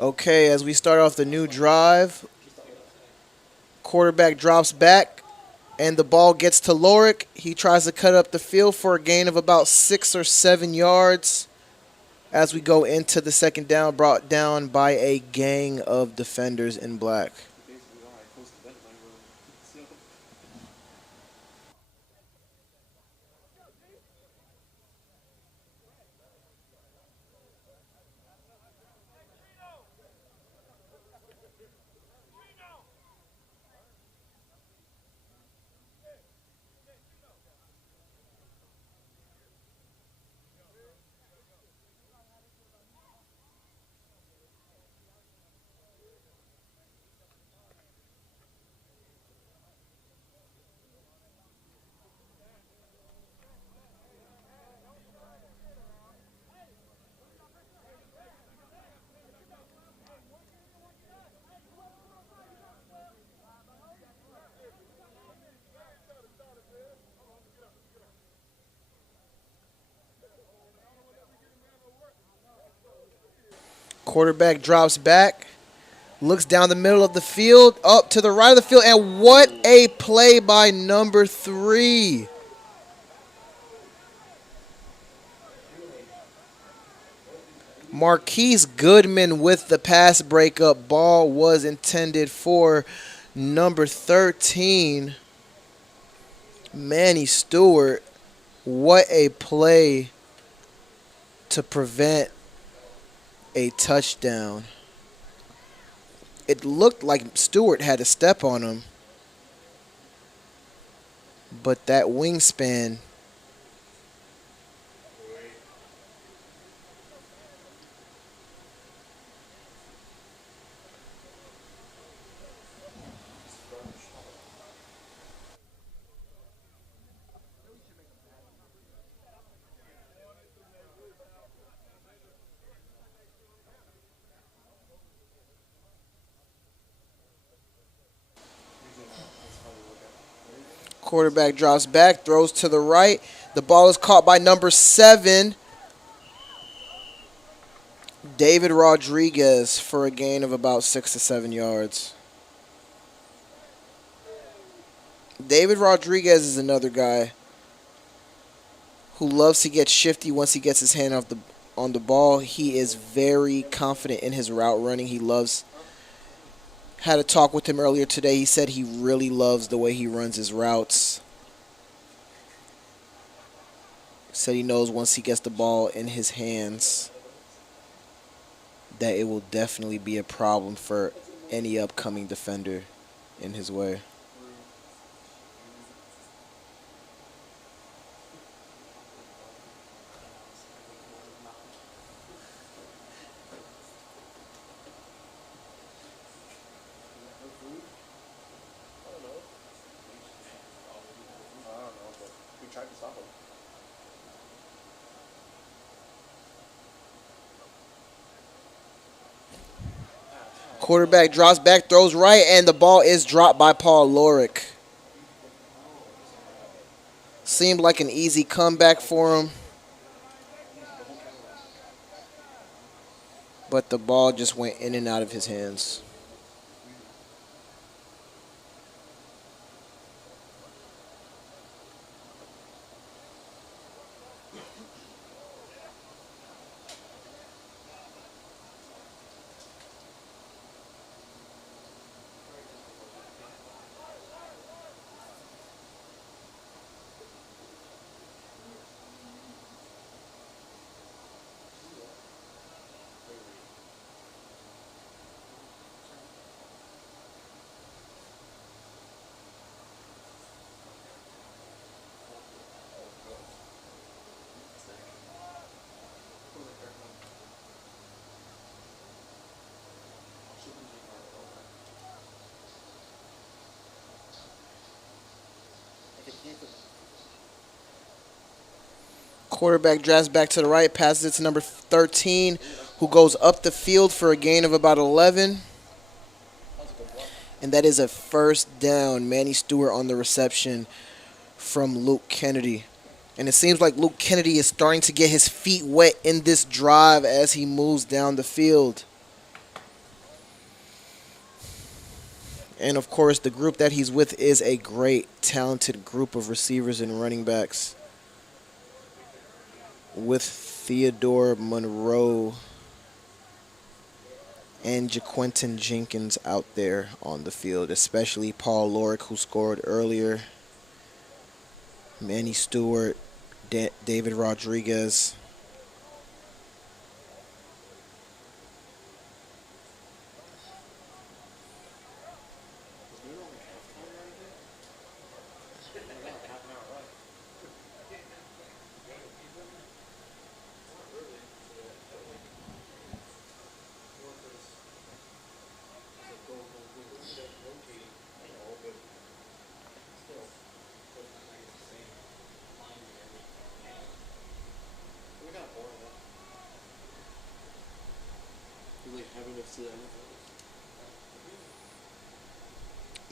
Okay, as we start off the new drive, quarterback drops back, and the ball gets to Lorick. He tries to cut up the field for a gain of about 6 or 7 yards as we go into the second down, brought down by a gang of defenders in black. Quarterback drops back, looks down the middle of the field, up to the right of the field, and what a play by number 3. Marquise Goodman with the pass breakup. Ball was intended for number 13, Manny Stewart. What a play to prevent a touchdown. It looked like Stewart had a step on him, but that wingspan quarterback drops back, throws to the right. The ball is caught by number 7, David Rodriguez, for a gain of about 6 to 7 yards. David Rodriguez is another guy who loves to get shifty once he gets his hand on the ball. He is very confident in his route running. Had a talk with him earlier today. He said he really loves the way he runs his routes. Said he knows once he gets the ball in his hands, that it will definitely be a problem for any upcoming defender in his way. We tried to stop him. Quarterback drops back, throws right, and the ball is dropped by Paul Lorick. Seemed like an easy comeback for him, but the ball just went in and out of his hands. Quarterback drafts back to the right, passes it to number 13, who goes up the field for a gain of about 11. And that is a first down. Manny Stewart on the reception from Luke Kennedy. And it seems like Luke Kennedy is starting to get his feet wet in this drive as he moves down the field. And, of course, the group that he's with is a great, talented group of receivers and running backs, with Theodore Monroe and Jaquentin Jenkins out there on the field, especially Paul Lorick, who scored earlier, Manny Stewart, David Rodriguez.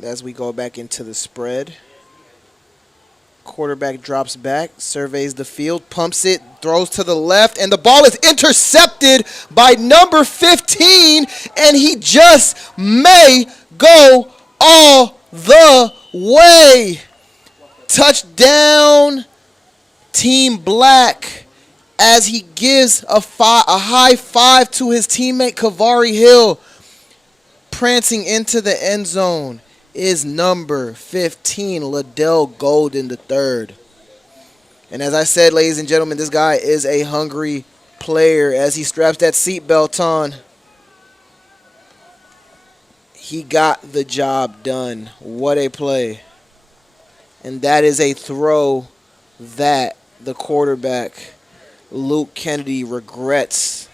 As we go back into the spread, quarterback drops back, surveys the field, pumps it, throws to the left, and the ball is intercepted by number 15, and he just may go all the way. Touchdown, Team Black, as he gives a high five to his teammate Kavari Hill. Prancing into the end zone is number 15, Liddell Golden III. And as I said, ladies and gentlemen, this guy is a hungry player as he straps that seatbelt on. He got the job done. What a play. And that is a throw that the quarterback, Luke Kennedy, regrets.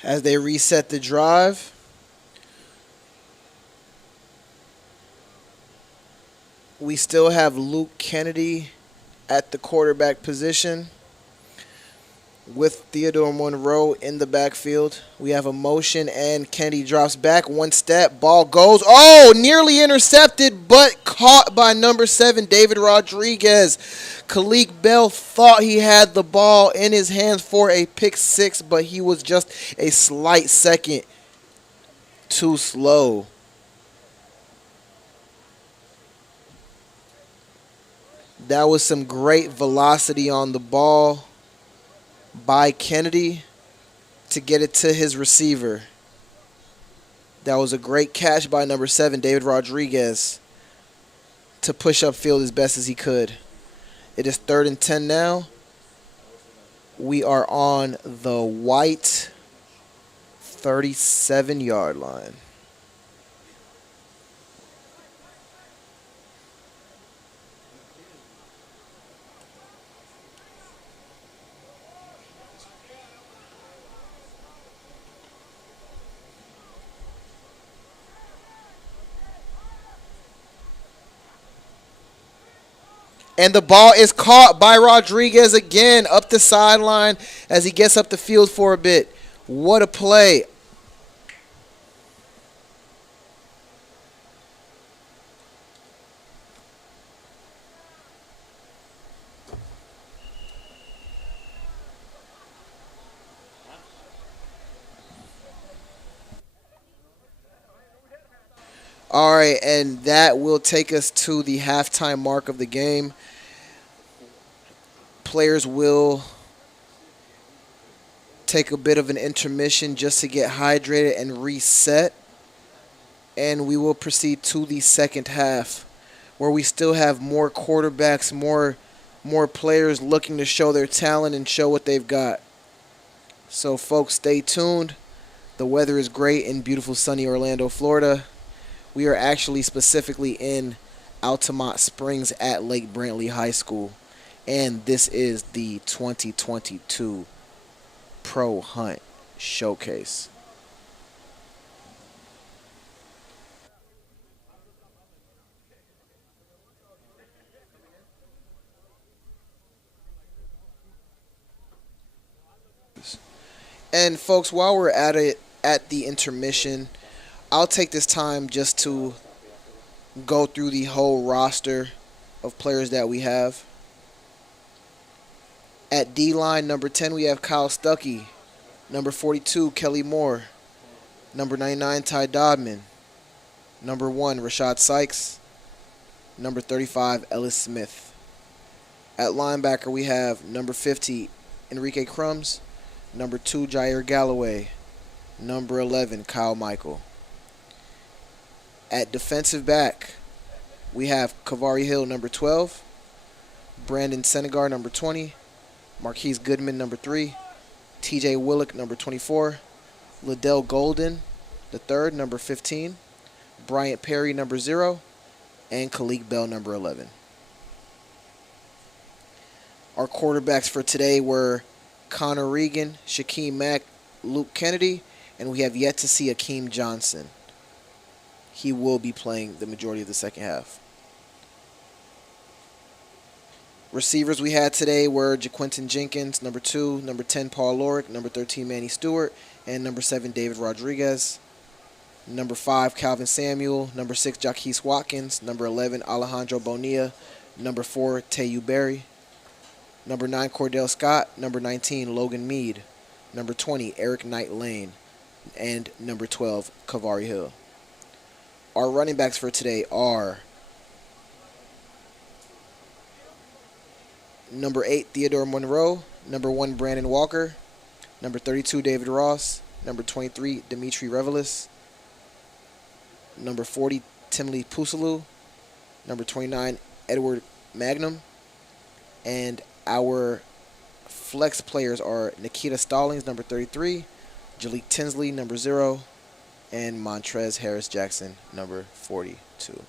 As they reset the drive, we still have Luke Kennedy at the quarterback position. with Theodore Monroe in the backfield. We have a motion, and Kennedy drops back one step. Ball goes. Oh, nearly intercepted, but caught by number 7, David Rodriguez. Kalik Bell thought he had the ball in his hands for a pick six, but he was just a slight second too slow. That was some great velocity on the ball by Kennedy to get it to his receiver. That was a great catch by number 7, David Rodriguez, to push upfield as best as he could. It is 3rd and 10 now. We are on the white 37-yard line. And the ball is caught by Rodriguez again up the sideline as he gets up the field for a bit. What a play. All right, and that will take us to the halftime mark of the game. Players will take a bit of an intermission just to get hydrated and reset. And we will proceed to the second half, where we still have more quarterbacks, more players looking to show their talent and show what they've got. So, folks, stay tuned. The weather is great in beautiful sunny Orlando, Florida. We are actually specifically in Altamont Springs at Lake Brantley High School. And this is the 2022 Pro Hunt Showcase. And folks, while we're at it, at the intermission, I'll take this time just to go through the whole roster of players that we have. At D-line, number 10, we have Kyle Stuckey. Number 42, Kelly Moore. Number 99, Ty Dodman. Number 1, Rashad Sykes. Number 35, Ellis Smith. At linebacker, we have number 50, Enrique Crumbs. Number 2, Jair Galloway. Number 11, Kyle Michael. At defensive back, we have Kavari Hill, number 12. Brandon Senegar, number 20. Marquise Goodman, number 3. TJ Willick, number 24. Liddell Golden, the third, number 15. Bryant Perry, number 0. And Kalik Bell, number 11. Our quarterbacks for today were Connor Regan, Shaquem Mack, Luke Kennedy, and we have yet to see Akeem Johnson. He will be playing the majority of the second half. Receivers we had today were Jaquinton Jenkins, number 2, number 10, Paul Lorick, number 13, Manny Stewart, and number 7, David Rodriguez. Number 5, Calvin Samuel, number 6, Jaquise Watkins, number 11, Alejandro Bonilla, number 4, Tayu Berry, number 9, Cordell Scott, number 19, Logan Mead, number 20, Eric Knight Lane, and number 12, Kavari Hill. Our running backs for today are number 8, Theodore Monroe, number 1, Brandon Walker, number 32, David Ross, number 23, Dimitri Revelis, number 40, Timley Pusalu, number 29, Edward Magnum, and our flex players are Nikita Stallings, number 33, Jalik Tinsley, number 0, and Montrez Harris Jackson, number 42.